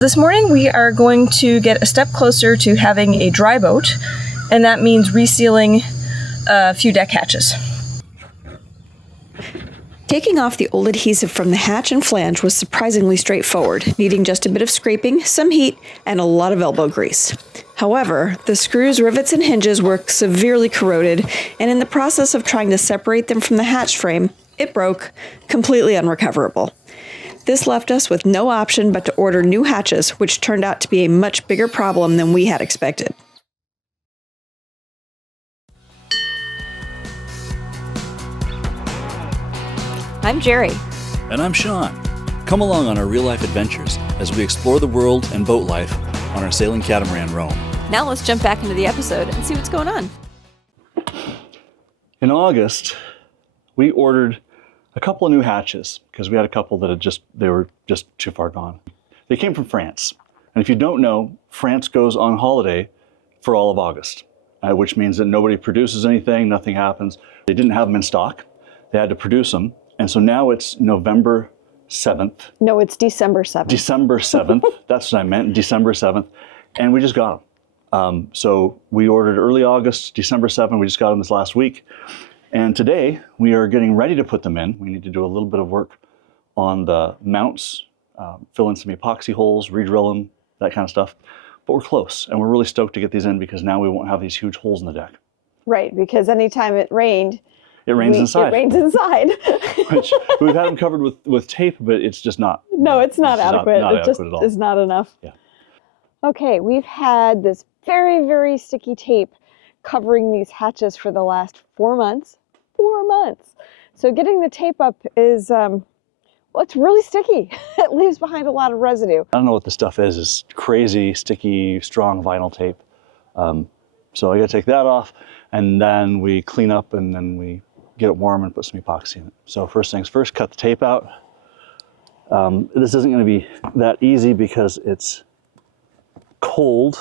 This morning we are going to get a step closer to having a dry boat, and that means resealing a few deck hatches. Taking off the old adhesive from the hatch and flange was surprisingly straightforward, needing just a bit of scraping, some heat, and a lot of elbow grease. However, the screws, rivets, and hinges were severely corroded, and in the process of trying to separate them from the hatch frame, it broke, completely unrecoverable. This left us with no option but to order new hatches, which turned out to be a much bigger problem than we had expected. I'm Jerry. And I'm Sean. Come along on our real-life adventures as we explore the world and boat life on our sailing catamaran Rome. Now let's jump back into the episode and see what's going on. In August, we ordered a couple of new hatches because we had a couple that they were just too far gone. They came from France. And if you don't know, France goes on holiday for all of August, which means that nobody produces anything, nothing happens. They didn't have them in stock. They had to produce them. And so now it's November 7th. No, it's December 7th. December 7th. That's what I meant, December 7th. And we just got them. So we ordered early August, December 7th. We just got them this last week. And today we are getting ready to put them in. We need to do a little bit of work on the mounts, fill in some epoxy holes, re-drill them, that kind of stuff. But we're close, and we're really stoked to get these in because now we won't have these huge holes in the deck. Right, because anytime it rained, it rains inside. It rains inside. Which we've had them covered with tape, but it's just not. No, it's not adequate. Not it adequate just at all. is not enough. Yeah. Okay, we've had this very, very sticky tape covering these hatches for the last 4 months. 4 months. So getting the tape up is, well, it's really sticky. It leaves behind a lot of residue. I don't know what the stuff is. It's crazy, sticky, strong vinyl tape. So I gotta take that off, and then we clean up, and then we get it warm and put some epoxy in it. So first things first, cut the tape out. This isn't gonna be that easy because it's cold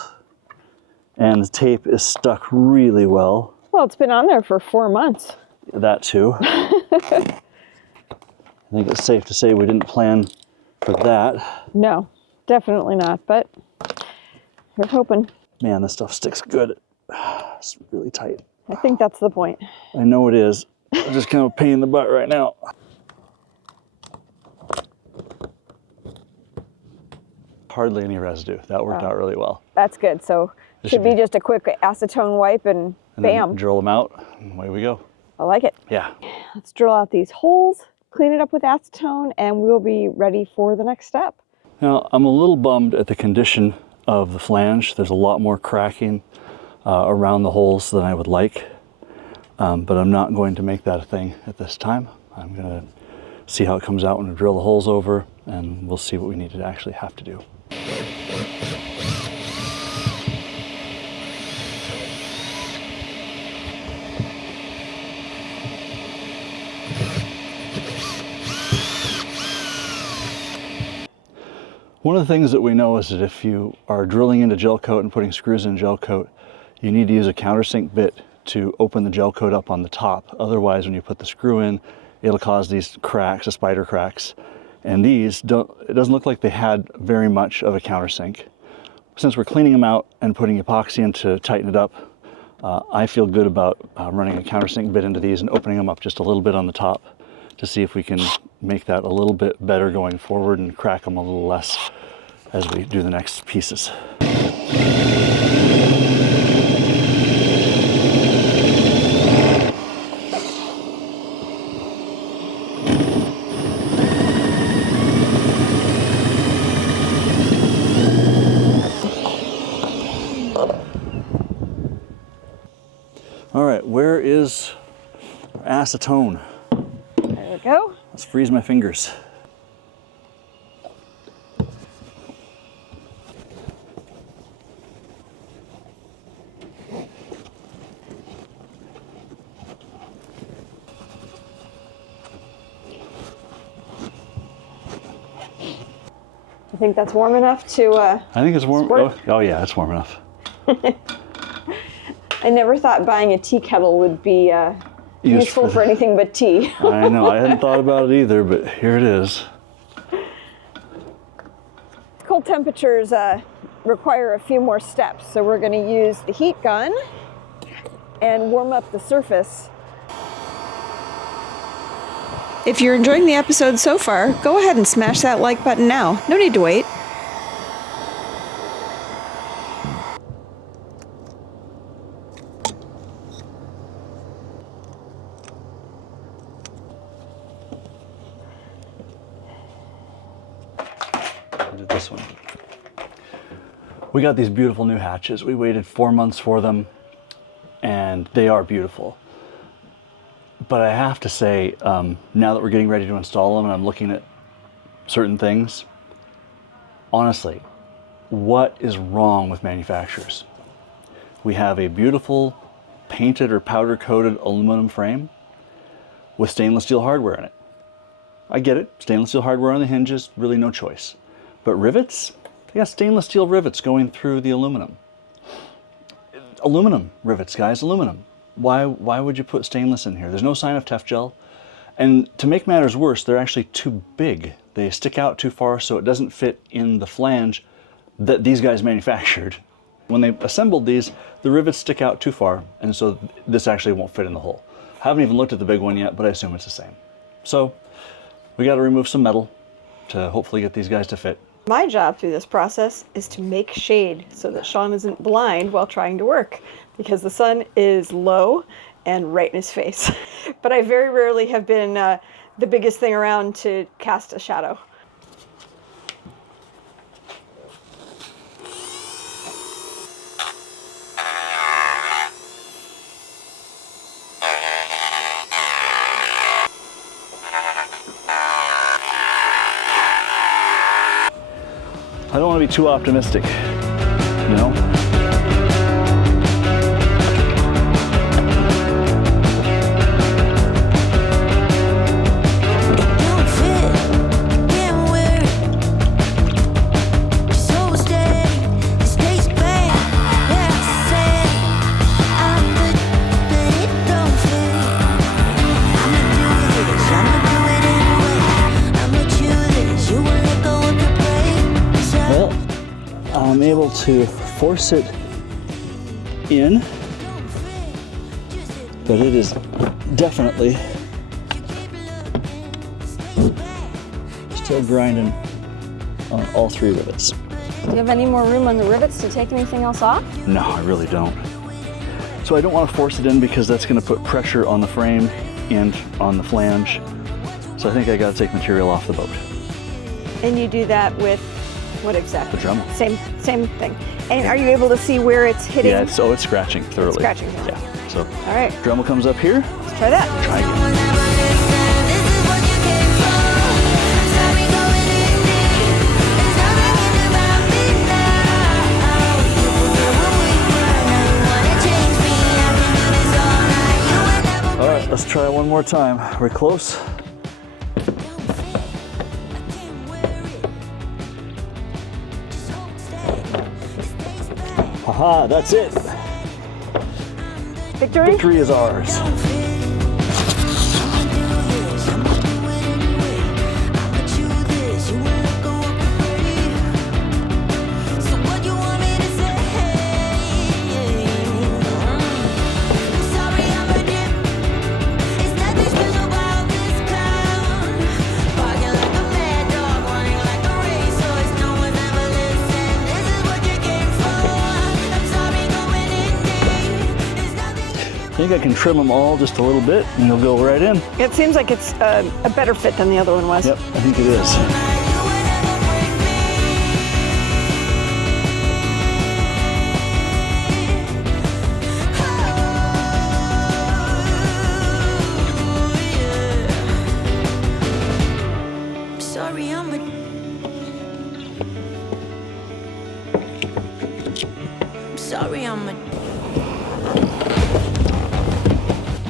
and the tape is stuck really well. Well, it's been on there for 4 months. That too. I think it's safe to say we didn't plan for that. No, definitely not, but we're hoping. Man, this stuff sticks good. It's really tight. I think that's the point. I know it is. I'm just kind of a pain in the butt right now. Hardly any residue. That worked out really well. That's good. So it should be just a quick acetone wipe and bam. Then drill them out, and away we go. I like it. Yeah. Let's drill out these holes, clean it up with acetone, and we'll be ready for the next step. Now, I'm a little bummed at the condition of the flange. There's a lot more cracking around the holes than I would like, but I'm not going to make that a thing at this time. I'm going to see how it comes out when we drill the holes over, and we'll see what we need to actually have to do. One of the things that we know is that if you are drilling into gel coat and putting screws in gel coat, you need to use a countersink bit to open the gel coat up on the top. Otherwise, when you put the screw in, it'll cause these cracks, the spider cracks. And these it doesn't look like they had very much of a countersink. Since we're cleaning them out and putting epoxy in to tighten it up, I feel good about running a countersink bit into these and opening them up just a little bit on the top to see if we can make that a little bit better going forward and crack them a little less as we do the next pieces. All right, where is our acetone? There we go. Let's freeze my fingers. I think that's warm enough to I think it's warm. Oh yeah, it's warm enough. I never thought buying a tea kettle would be useful for anything but tea. I know, I hadn't thought about it either, but here it is. cold temperatures require a few more steps. So we're going to use the heat gun and warm up the surface. If you're enjoying the episode so far, go ahead and smash that like button now. No need to wait. I did this one. We got these beautiful new hatches. We waited 4 months for them, and they are beautiful. But I have to say, now that we're getting ready to install them and I'm looking at certain things, honestly, what is wrong with manufacturers? We have a beautiful painted or powder coated aluminum frame with stainless steel hardware in it. I get it, stainless steel hardware on the hinges, really no choice. But rivets? They got stainless steel rivets going through the aluminum. Aluminum rivets, guys, aluminum. Why would you put stainless in here? There's no sign of Tef gel. And to make matters worse, they're actually too big. They stick out too far, so it doesn't fit in the flange that these guys manufactured. When they assembled these, the rivets stick out too far, and so this actually won't fit in the hole. I haven't even looked at the big one yet, but I assume it's the same. So we got to remove some metal to hopefully get these guys to fit. My job through this process is to make shade so that Sean isn't blind while trying to work, because the sun is low and right in his face. But I very rarely have been the biggest thing around to cast a shadow. I don't want to be too optimistic, you know? I'm able to force it in, but it is definitely still grinding on all 3 rivets. Do you have any more room on the rivets to take anything else off? No, I really don't. So I don't want to force it in because that's going to put pressure on the frame and on the flange. So I think I got to take material off the boat. And you do that with what exactly? The Dremel. Same thing. And are you able to see where it's hitting? Yeah, it's scratching thoroughly. It's scratching. Yeah. So all right. Dremel comes up here. Let's try that. Try again. All right, let's try one more time. We're close. Aha, that's it. Victory? Victory is ours. I think I can trim them all just a little bit and they'll go right in. It seems like it's a better fit than the other one was. Yep, I think it is.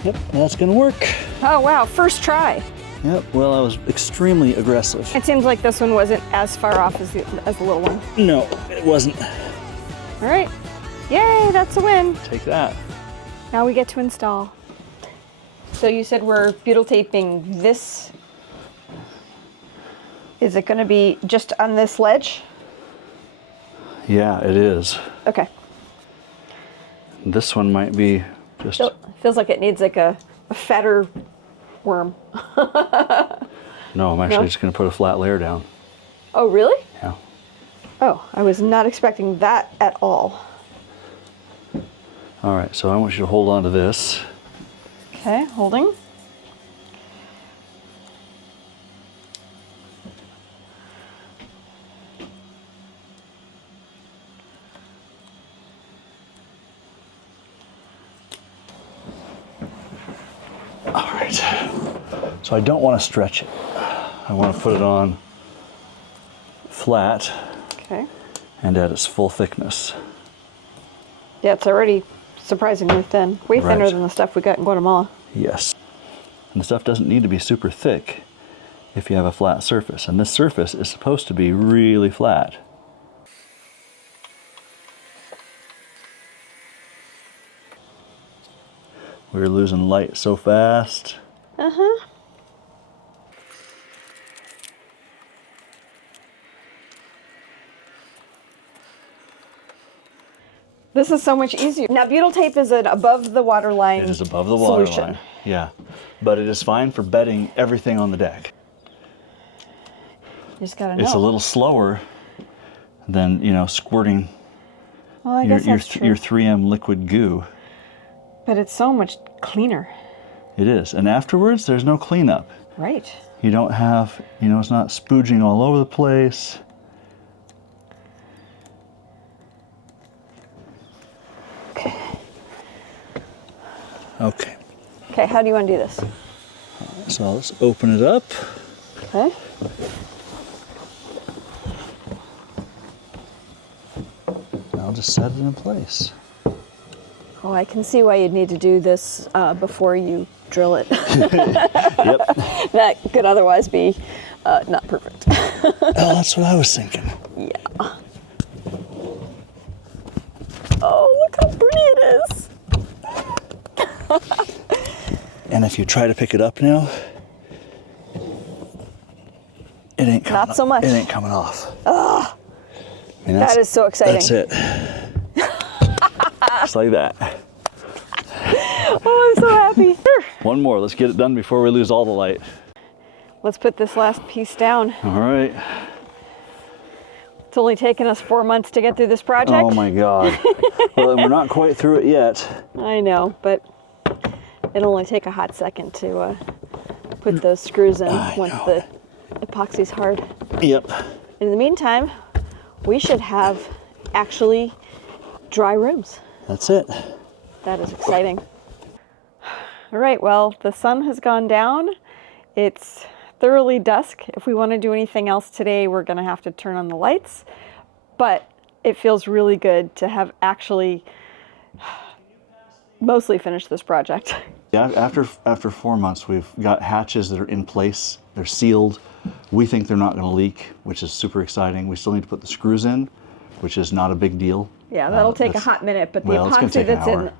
Yep, that's gonna work. Oh wow, first try. Yep, well, I was extremely aggressive. It seems like this one wasn't as far off as the little one. No, it wasn't. All right, yay, that's a win. Take that. Now we get to install. So you said we're butyl taping this. Is it gonna be just on this ledge? Yeah, it is. Okay. This one might be just... Feels like it needs like a fatter worm. No, I'm actually just going to put a flat layer down. Oh, really? Yeah. Oh, I was not expecting that at all. All right, so I want you to hold on to this. Okay, holding. All right. So I don't want to stretch it. I want to put it on flat. Okay. And at its full thickness. Yeah, it's already surprisingly thin. Way thinner Right. than the stuff we got in Guatemala. Yes. And the stuff doesn't need to be super thick if you have a flat surface. And this surface is supposed to be really flat. We're losing light so fast. Uh-huh. This is so much easier. Now, butyl tape is an above the waterline It is above the water solution. line. Yeah. But it is fine for bedding everything on the deck. You just gotta know. It's a little slower than, you know, squirting well, I guess that's true. your 3M liquid goo. But it's so much cleaner. It is. And afterwards, there's no cleanup. Right. You don't have, you know, it's not spooging all over the place. Okay. Okay. Okay, how do you want to do this? So let's open it up. Okay. I'll just set it in place. Oh, I can see why you'd need to do this before you drill it. Yep. That could otherwise be not perfect. Oh, that's what I was thinking. Yeah. Oh, look how pretty it is. And if you try to pick it up now, it ain't coming Not so much. It ain't coming off. Ugh. I mean, That is so exciting. That's it. Just like that. Oh, I'm so happy. One more. Let's get it done before we lose all the light. Let's put this last piece down. All right. It's only taken us 4 months to get through this project. Oh my God. Well, we're not quite through it yet. I know, but it'll only take a hot second to put those screws in once the epoxy's hard. Yep. In the meantime, we should have actually dry rooms. That's it. That is exciting. All right, well, the sun has gone down. It's thoroughly dusk. If we want to do anything else today, we're going to have to turn on the lights. But it feels really good to have actually mostly finished this project. Yeah, after 4 months, we've got hatches that are in place. They're sealed. We think they're not going to leak, which is super exciting. We still need to put the screws in, which is not a big deal. Yeah, that'll take a hot minute, but the well, it's gonna epoxy take an that's hour. in,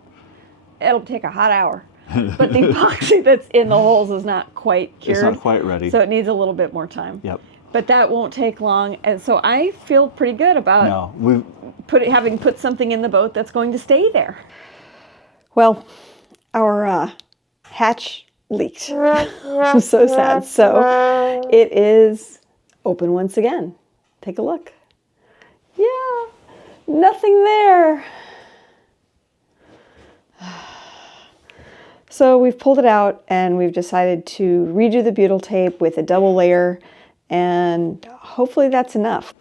it'll take a hot hour. But the epoxy that's in the holes is not quite cured. It's not quite ready. So it needs a little bit more time. Yep. But that won't take long, and so I feel pretty good about having put something in the boat that's going to stay there. Well, our hatch leaked. I'm so sad. So it is open once again. Take a look. Yeah, nothing there. So we've pulled it out and we've decided to redo the butyl tape with a double layer, and hopefully that's enough.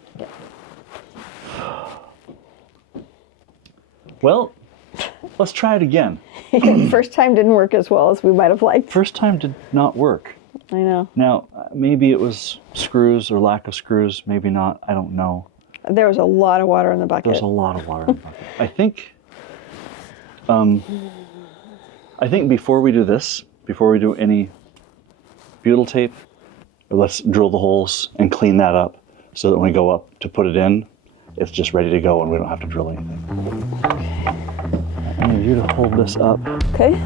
Well, let's try it again. First time didn't work as well as we might have liked. First time did not work. I know. Now, maybe it was screws or lack of screws, maybe not, I don't know. There was a lot of water in the bucket. There's a lot of water in the bucket. I think before we do this, before we do any butyl tape, let's drill the holes and clean that up so that when we go up to put it in, it's just ready to go and we don't have to drill anything. I need you to hold this up. Okay.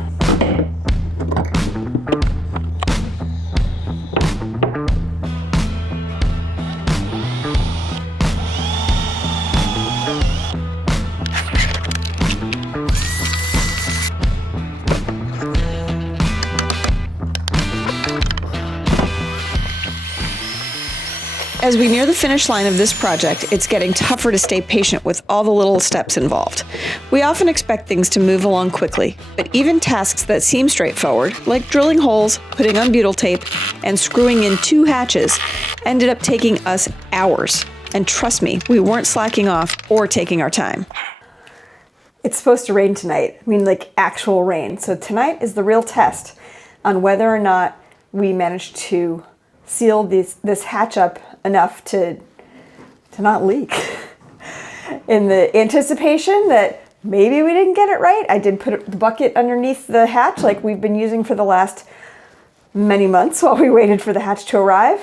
As we near the finish line of this project, it's getting tougher to stay patient with all the little steps involved. We often expect things to move along quickly, but even tasks that seem straightforward, like drilling holes, putting on butyl tape, and screwing in 2 hatches, ended up taking us hours. And trust me, we weren't slacking off or taking our time. It's supposed to rain tonight. I mean, like actual rain. So tonight is the real test on whether or not we managed to seal this hatch up enough to not leak. In the anticipation that maybe we didn't get it right, I did put the bucket underneath the hatch like we've been using for the last many months while we waited for the hatch to arrive.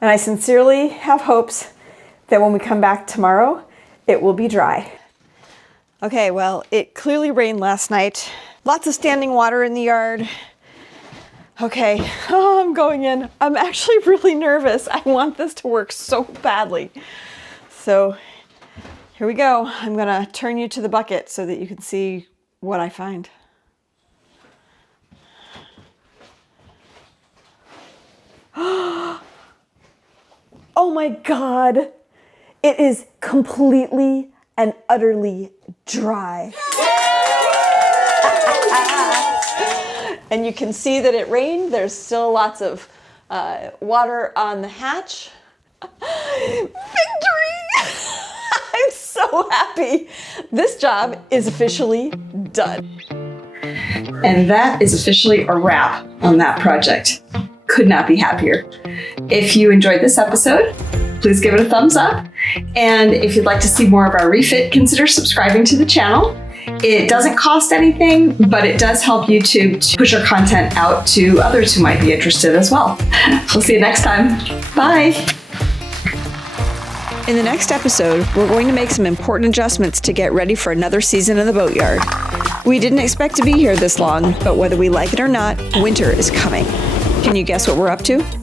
And I sincerely have hopes that when we come back tomorrow, it will be dry. Okay, well, it clearly rained last night. Lots of standing water in the yard. Okay, oh, I'm going in. I'm actually really nervous. I want this to work so badly. So here we go. I'm gonna turn you to the bucket so that you can see what I find. Oh my God. It is completely and utterly dry. And you can see that it rained. There's still lots of water on the hatch. Victory! I'm so happy. This job is officially done. And that is officially a wrap on that project. Could not be happier. If you enjoyed this episode, please give it a thumbs up. And if you'd like to see more of our refit, consider subscribing to the channel. It doesn't cost anything, but it does help YouTube to push our content out to others who might be interested as well. We'll see you next time. Bye. In the next episode, we're going to make some important adjustments to get ready for another season of the boatyard. We didn't expect to be here this long, but whether we like it or not, winter is coming. Can you guess what we're up to?